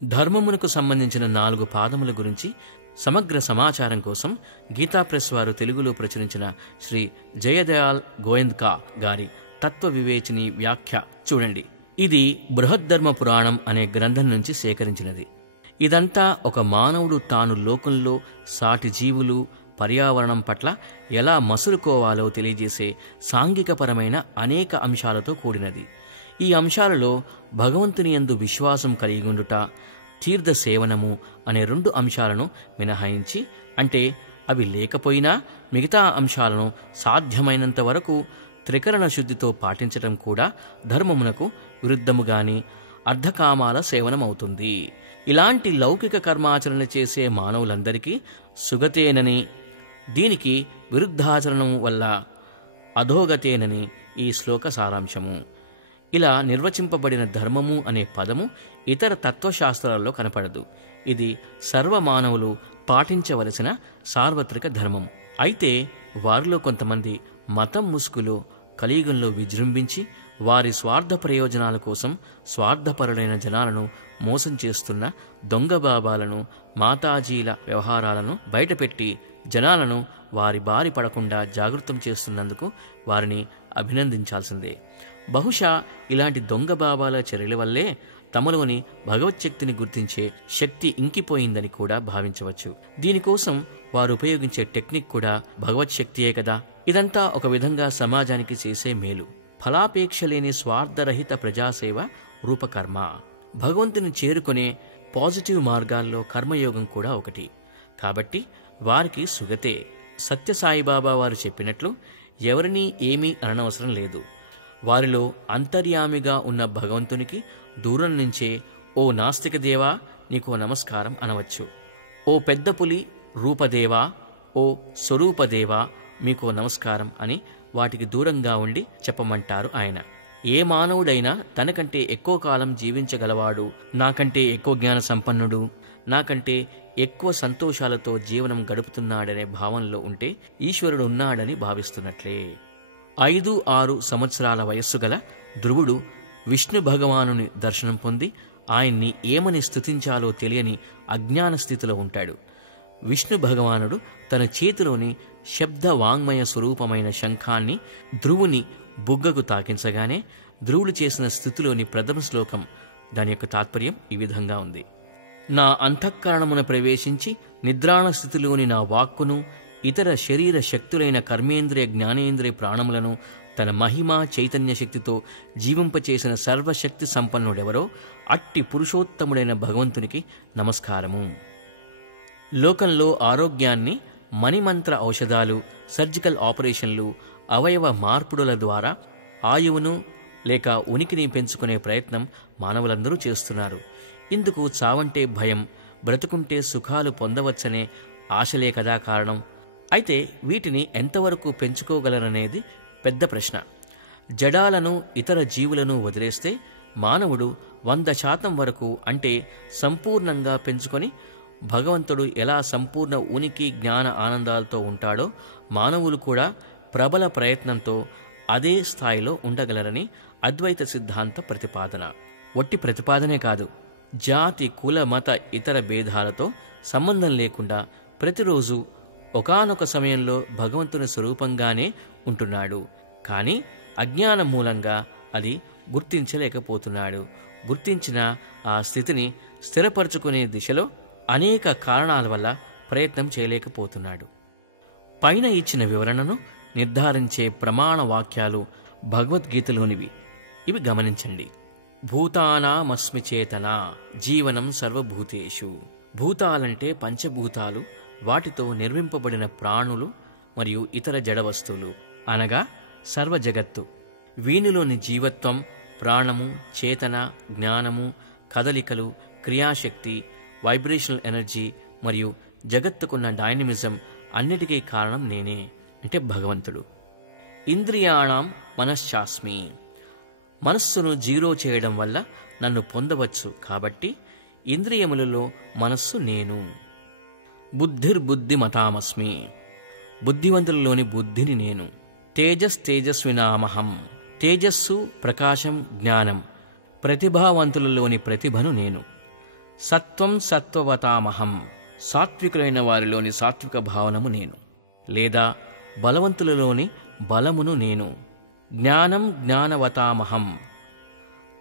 ధర్మమునకు సంబంధించిన 4 పాదముల గురించి సమగ్ర సమాచారం కోసం గీతా ప్రెస్ వారు తెలుగులో ప్రచురించిన శ్రీ జయదయాల్ గోయంద్కా గారి తత్వ వివేచని వ్యాఖ్య చూడండి. ఇది బృహద్ధర్మ పురాణం అనే గ్రంథం నుంచి సేకరించినది. ఇదంతా ఒక మానవుడు తాను లోకంలో సాటి జీవులు, పర్యావరణం పట్ల ఎలా మసులుకోవాలో తెలియజేసే సాంఘికపరమైన అనేక అంశాలతో కూడినది. ఈ అంశాలలో భగవంతుని యందు విశ్వాసం కలిగియుండుట, తీర్థ సేవనము అనే 2 అంశాలను మినహాయించి, అంటే అవి లేకపోయినా మిగతా అంశాలను సాధ్యమైనంత వరకు త్రికరణ శుద్ధితో పాటించటం కూడా ధర్మమునకు విరుద్ధముగాని అర్ధకామాల సేవనమవుతుంది. ఇలాంటి లౌకిక కర్మాచరణ చేసే మానవులందరికీ సుగతేనని, దీనికి విరుద్ధాచరణం వల్ల అధోగతేనని ఈ శ్లోక సారాంశము. ఇలా నిర్వచింపబడిన ధర్మము అనే పదము ఇతర తత్వశాస్త్రాల్లో కనపడదు. ఇది సర్వమానవులు పాటించవలసిన సార్వత్రిక ధర్మం. అయితే వారిలో కొంతమంది మతం ముసుగులో కలియుగంలో విజృంభించి వారి స్వార్థ ప్రయోజనాల కోసం స్వార్థపరులైన జనాలను మోసం చేస్తున్న దొంగ బాబాలను, మాతాజీల వ్యవహారాలను బయటపెట్టి జనాలను వారి బారి పడకుండా జాగృతం చేస్తున్నందుకు వారిని అభినందించాల్సిందే. బహుశా ఇలాంటి దొంగ బాబాల చర్యల వల్లే తమలోని భగవచ్శక్తిని గుర్తించే శక్తి ఇంకిపోయిందని కూడా భావించవచ్చు. దీనికోసం వారు ఉపయోగించే టెక్నిక్ కూడా భగవచ్శక్తియే కదా. ఇదంతా ఒక విధంగా సమాజానికి చేసే మేలు. ఫలాపేక్ష లేని స్వార్థరహిత ప్రజాసేవ రూపకర్మ. భగవంతుని చేరుకునే పాజిటివ్ మార్గాల్లో కర్మయోగం కూడా ఒకటి. కాబట్టి వారికి సుగతే. సత్యసాయిబాబా వారు చెప్పినట్లు ఎవరినీ ఏమీ అననవసరం లేదు. వారిలో అంతర్యామిగా ఉన్న భగవంతునికి దూరం నుంచే ఓ నాస్తిక దేవా నీకో నమస్కారం అనవచ్చు. ఓ పెద్ద పులి రూపదేవా, ఓ స్వరూపదేవా మీకో నమస్కారం అని వాటికి దూరంగా ఉండి చెప్పమంటారు ఆయన. ఏ మానవుడైనా తనకంటే ఎక్కువ కాలం జీవించగలవాడు, నాకంటే ఎక్కువ జ్ఞాన సంపన్నుడు, నాకంటే ఎక్కువ సంతోషాలతో జీవనం గడుపుతున్నాడనే భావనలో ఉంటే ఈశ్వరుడు ఉన్నాడని భావిస్తున్నట్లే. 5-6 సంవత్సరాల వయస్సు గల ధ్రువుడు విష్ణు భగవానుని దర్శనం పొంది ఆయన్ని ఏమని స్తుతించాలో తెలియని అజ్ఞాన స్థితిలో ఉంటాడు. విష్ణు భగవానుడు తన చేతిలోని శబ్ద వాంగ్మయ స్వరూపమైన శంఖాన్ని ధ్రువుని బుగ్గకు తాకించగానే ధ్రువుడు చేసిన స్థితిలోని ప్రథమ శ్లోకం, దాని యొక్క తాత్పర్యం ఈ విధంగా ఉంది: నా అంతఃకరణమున ప్రవేశించి నిద్రాణ స్థితిలోని నా వాక్కును, ఇతర శరీర శక్తులైన కర్మేంద్రియ జ్ఞానేంద్రియ ప్రాణములను తన మహిమా చైతన్య శక్తితో జీవింపచేసిన సర్వశక్తి సంపన్నుడెవరో అట్టి పురుషోత్తముడైన భగవంతునికి నమస్కారము. లోకంలో ఆరోగ్యాన్ని మణిమంత్ర ఔషధాలు, సర్జికల్ ఆపరేషన్లు, అవయవ మార్పుడుల ద్వారా ఆయువును లేక ఉనికిని పెంచుకునే ప్రయత్నం మానవులందరూ చేస్తున్నారు. ఇందుకు చావంటే భయం, బ్రతుకుంటే సుఖాలు పొందవచ్చనే ఆశలే కదా కారణం. అయితే వీటిని ఎంతవరకు పెంచుకోగలరనేది పెద్ద ప్రశ్న. జడాలను, ఇతర జీవులను వదిలేస్తే మానవుడు 100% వరకు, అంటే సంపూర్ణంగా పెంచుకొని భగవంతుడు ఎలా సంపూర్ణ ఉనికి జ్ఞాన ఆనందాలతో ఉంటాడో మానవులు కూడా ప్రబల ప్రయత్నంతో అదే స్థాయిలో ఉండగలరని అద్వైత సిద్ధాంత ప్రతిపాదన. ఒట్టి ప్రతిపాదనే కాదు, జాతి, కుల, మత ఇతర భేదాలతో సంబంధం లేకుండా ప్రతిరోజు ఒకానొక సమయంలో భగవంతుని స్వరూపంగానే ఉంటున్నాడు. కానీ అజ్ఞానం మూలంగా అది గుర్తించలేకపోతున్నాడు. గుర్తించిన ఆ స్థితిని స్థిరపరచుకునే దిశలో అనేక కారణాల వల్ల ప్రయత్నం చేయలేకపోతున్నాడు. పైన ఇచ్చిన వివరణను నిర్ధారించే ప్రమాణ వాక్యాలు భగవద్గీతలోనివి. ఇవి గమనించండి. భూతానామస్మి చేతన జీవనం సర్వభూతేషు. భూతాలంటే పంచభూతాలు, వాటితో నిర్మింపబడిన ప్రాణులు మరియు ఇతర జడ వస్తువులు, అనగా సర్వజగత్తు. వీనిలోని జీవత్వం, ప్రాణము, చేతన, జ్ఞానము, కదలికలు, క్రియాశక్తి, వైబ్రేషనల్ ఎనర్జీ మరియు జగత్తుకున్న డైనమిజం అన్నిటికీ కారణం నేనే, అంటే భగవంతుడు. ఇంద్రియాణం మనశ్చాస్మి. మనస్సును జీరో చేయడం వల్ల నన్ను పొందవచ్చు, కాబట్టి ఇంద్రియములలో మనస్సు నేను. బుద్ధిర్బుద్ధిమతామస్మి. బుద్ధివంతులలోని బుద్ధిని నేను. తేజస్తేజస్వినామహం. తేజస్సు, ప్రకాశం, జ్ఞానం, ప్రతిభావంతులలోని ప్రతిభను నేను. సత్వం సత్వవతామహం, సాత్వికులైన వారిలోని సాత్విక భావనము నేను, లేదా బలవంతులలోని బలమును నేను. జ్ఞానం జ్ఞానవతామహం,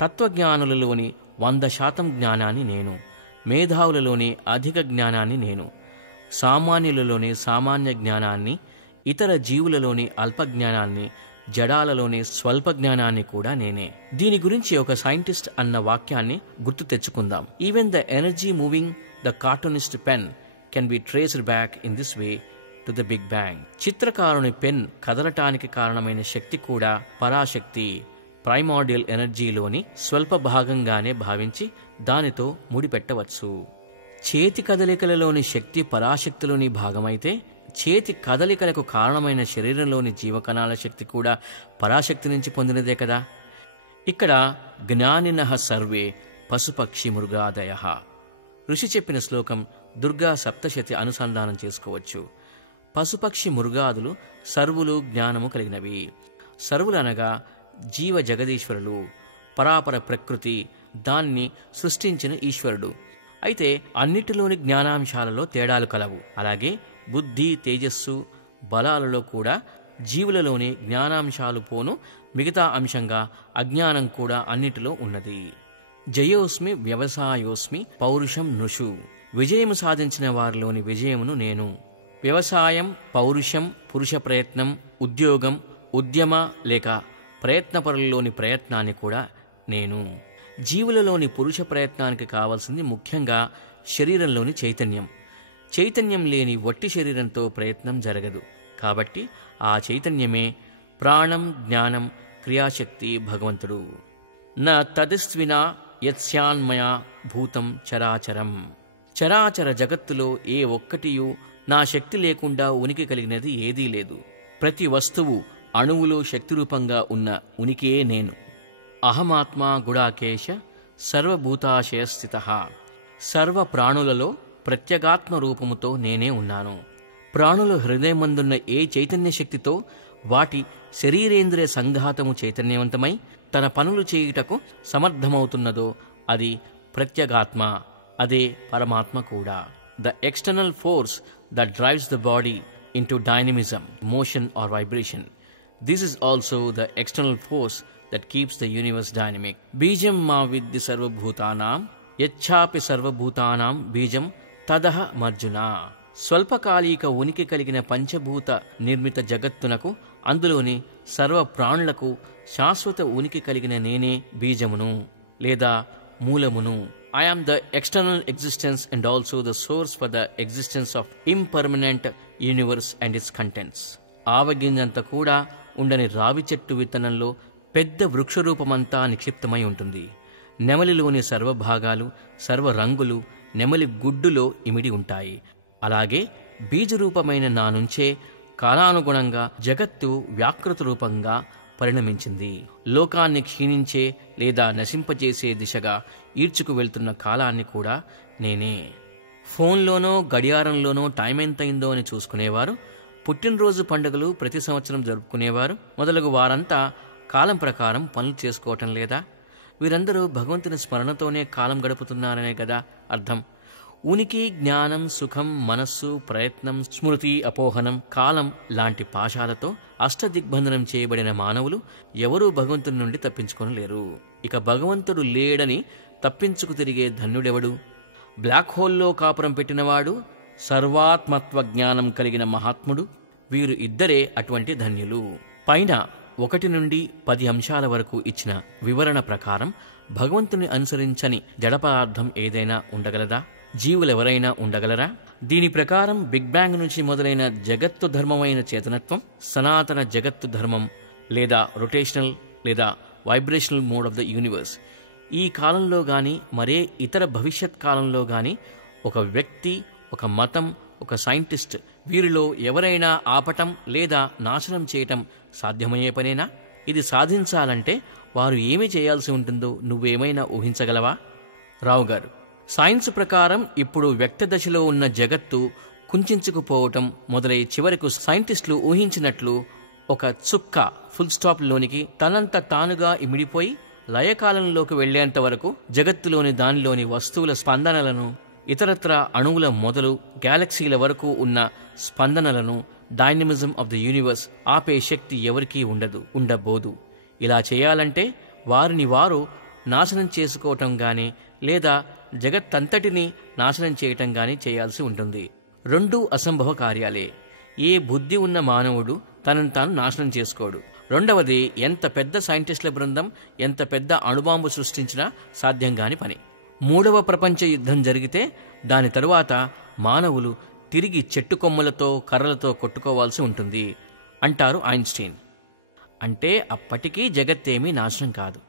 తత్వజ్ఞానులలోని 100% జ్ఞానాన్ని నేను, మేధావులలోని అధిక జ్ఞానాన్ని నేను, సామాన్యులలోని సామాన్య జ్ఞానాన్ని, ఇతర జీవులలోని అల్పజ్ఞానాన్ని, జడాలలోని స్వల్ప జ్ఞానాన్ని కూడా నేనే. దీని గురించి ఒక సైంటిస్ట్ అన్న వాక్యాన్ని గుర్తు తెచ్చుకుందాం. Even the energy moving the cartoonist pen can be traced back in this way to the big bang. చిత్రకారుని పెన్ కదలటానికి కారణమైన శక్తి కూడా పరాశక్తి, ప్రైమార్డియల్ ఎనర్జీలోని స్వల్ప భాగంగానే భావించి దానితో ముడిపెట్టవచ్చు. చేతి కదలికలలోని శక్తి పరాశక్తిలోని భాగమైతే, చేతి కదలికలకు కారణమైన శరీరంలోని జీవకణాల శక్తి కూడా పరాశక్తి నుంచి పొందినదే కదా. ఇక్కడ జ్ఞానినః సర్వే పశుపక్షి మృగాదయః. ఋషి చెప్పిన శ్లోకం దుర్గా సప్తశతి అనుసంధానం చేసుకోవచ్చు. పశుపక్షి మృగాదులు సర్వులు జ్ఞానము కలిగినవి. సర్వులు అనగా జీవ జగదీశ్వరులు, పరాపర ప్రకృతి, దాన్ని సృష్టించిన ఈశ్వరుడు. అయితే అన్నిటిలోని జ్ఞానాంశాలలో తేడాలు కలవు. అలాగే బుద్ధి, తేజస్సు, బలాలలో కూడా జీవులలోని జ్ఞానాంశాలు పోను మిగతా అంశంగా అజ్ఞానం కూడా అన్నిటిలో ఉన్నది. జయోస్మి వ్యవసాయోస్మి పౌరుషం నృషు. విజయము సాధించిన వారిలోని విజయమును నేను. వ్యవసాయం, పౌరుషం, పురుష ప్రయత్నం, ఉద్యోగం, ఉద్యమ లేక ప్రయత్నపరులలోని ప్రయత్నాన్ని కూడా నేను. జీవులలోని పురుష ప్రయత్నానికి కావలసింది ముఖ్యంగా శరీరంలోని చైతన్యం. చైతన్యం లేని వట్టి శరీరంతో ప్రయత్నం జరగదు. కాబట్టి ఆ చైతన్యమే ప్రాణం, జ్ఞానం, క్రియాశక్తి, భగవంతుడు. న తదిస్వినా యత్స్యాన్మయా భూతం చరాచరం. చరాచర జగత్తులో ఏ ఒక్కటియూ నా శక్తి లేకుండా ఉనికి కలిగినది ఏదీ లేదు. ప్రతి వస్తువు అణువులో శక్తిరూపంగా ఉన్న ఉనికియే నేను. అహమాత్మా గుడాకేశ సర్వభూతాశయస్థితః. సర్వ ప్రాణులలో ప్రత్యేగాత్మ రూపముతో నేనే ఉన్నాను. ప్రాణుల హృదయమందున్న ఏ చైతన్య శక్తితో వాటి శరీరేంద్రియ సంఘాతము చైతన్యవంతమై తన పనులు చేయుటకు సమర్థమవుతున్నదో అది ప్రత్యేగాత్మ, అదే పరమాత్మ కూడా. The external force that drives the body into dynamism, motion are vibration. This is also the external force that keeps the universe dynamic. Bijam ma viddi sarvabhutanam yacchapi sarvabhutanam bijam తదహ మర్జునా. స్వల్పకాలిక ఉనికి కలిగిన పంచభూత నిర్మిత జగత్తునకు, అందులోని సర్వ ప్రాణులకు శాశ్వత ఉనికి కలిగిన నేనే బీజమును లేదా మూలమును. I am the external existence and also the source for the existence of impermanent universe and its contents. ఆవగింజంత కూడా ఉండని రావి చెట్టు విత్తనంలో పెద్ద వృక్షరూపమంతా నిక్షిప్తమై ఉంటుంది. నెమలిలోని సర్వభాగాలు, సర్వ రంగులు నెమలి గుడ్డులో ఇమిడి ఉంటాయి. అలాగే బీజరూపమైన నా నుంచే కాలానుగుణంగా జగత్తు వ్యాకృత రూపంగా పరిణమించింది. లోకాన్ని క్షీణించే లేదా నశింపజేసే దిశగా ఈడ్చుకు వెళ్తున్న కాలాన్ని కూడా నేనే. ఫోన్లోనో గడియారంలోనో టైం ఎంతైందో అని చూసుకునేవారు, పుట్టినరోజు పండుగలు ప్రతి సంవత్సరం జరుపుకునేవారు మొదలగు వారంతా కాలం ప్రకారం పనులు చేసుకోవటం లేదా? వీరందరూ భగవంతుని స్మరణతోనే కాలం గడుపుతున్నారనే కదా అర్థం. ఉనికి, జ్ఞానం, సుఖం, మనస్సు, ప్రయత్నం, స్మృతి, అపోహనం, కాలం లాంటి పాశాలతో అష్టదిగ్బంధనం చేయబడిన మానవులు ఎవరూ భగవంతుని నుండి తప్పించుకొనలేరు. ఇక భగవంతుడు లేడని తప్పించుకు తిరిగే ధన్యుడెవడు? బ్లాక్ హోల్లో కాపురం పెట్టినవాడు, సర్వాత్మత్వ జ్ఞానం కలిగిన మహాత్ముడు. వీరు ఇద్దరే అటువంటి ధన్యులు. పైన 1 నుండి 10 అంశాల వరకు ఇచ్చిన వివరణ ప్రకారం భగవంతుని అనుసరించని జడ పదార్థం ఏదైనా ఉండగలదా? జీవులెవరైనా ఉండగలరా? దీని ప్రకారం బిగ్ బ్యాంగ్ నుంచి మొదలైన జగత్తు ధర్మమైన చేతనత్వం, సనాతన జగత్తు ధర్మం లేదా రొటేషనల్ లేదా vibrational mode of the universe ఈ కాలంలో గాని మరే ఇతర భవిష్యత్ కాలంలో గాని ఒక వ్యక్తి, ఒక మతం, ఒక సైంటిస్ట్ వీరిలో ఎవరైనా ఆపటం లేదా నాశనం చేయటం సాధ్యమయ్యే పనేనా? ఇది సాధించాలంటే వారు ఏమి చేయాల్సి ఉంటుందో నువ్వేమైనా ఊహించగలవా? రావు గారు, సైన్స్ ప్రకారం ఇప్పుడు వ్యక్త దశలో ఉన్న జగత్తు కుంచుకుపోవటం మొదలై చివరకు సైంటిస్టులు ఊహించినట్లు ఒక చుక్క ఫుల్ స్టాప్ లోనికి తనంత తానుగా ఇమిడిపోయి లయకాలంలోకి వెళ్లేంత వరకు జగత్తులోని దానిలోని వస్తువుల స్పందనలను, ఇతరత్రా అణువుల మొదలు గ్యాలక్సీల వరకు ఉన్న స్పందనలను, డైనమిజం ఆఫ్ ది యూనివర్స్ ఆపే శక్తి ఎవరికీ ఉండబోదు. ఇలా చేయాలంటే వారిని వారు నాశనం చేసుకోవటం గాని లేదా జగత్తంతటినీ నాశనం చేయటం గాని చేయాల్సి ఉంటుంది. రెండూ అసంభవ కార్యాలే. ఏ బుద్ధి ఉన్న మానవుడు తనను తాను నాశనం చేసుకోడు. రెండవది, ఎంత పెద్ద సైంటిస్టుల బృందం ఎంత పెద్ద అణుబాంబు సృష్టించినా సాధ్యం కాని పని. మూడవ ప్రపంచ యుద్ధం జరిగితే దాని తరువాత మానవులు తిరిగి చెట్టు కొమ్మలతో కర్రలతో కొట్టుకోవాల్సి ఉంటుంది అంటారు ఐన్స్టీన్. అంటే అప్పటికీ జగత్తేమీ నాశనం కాదు.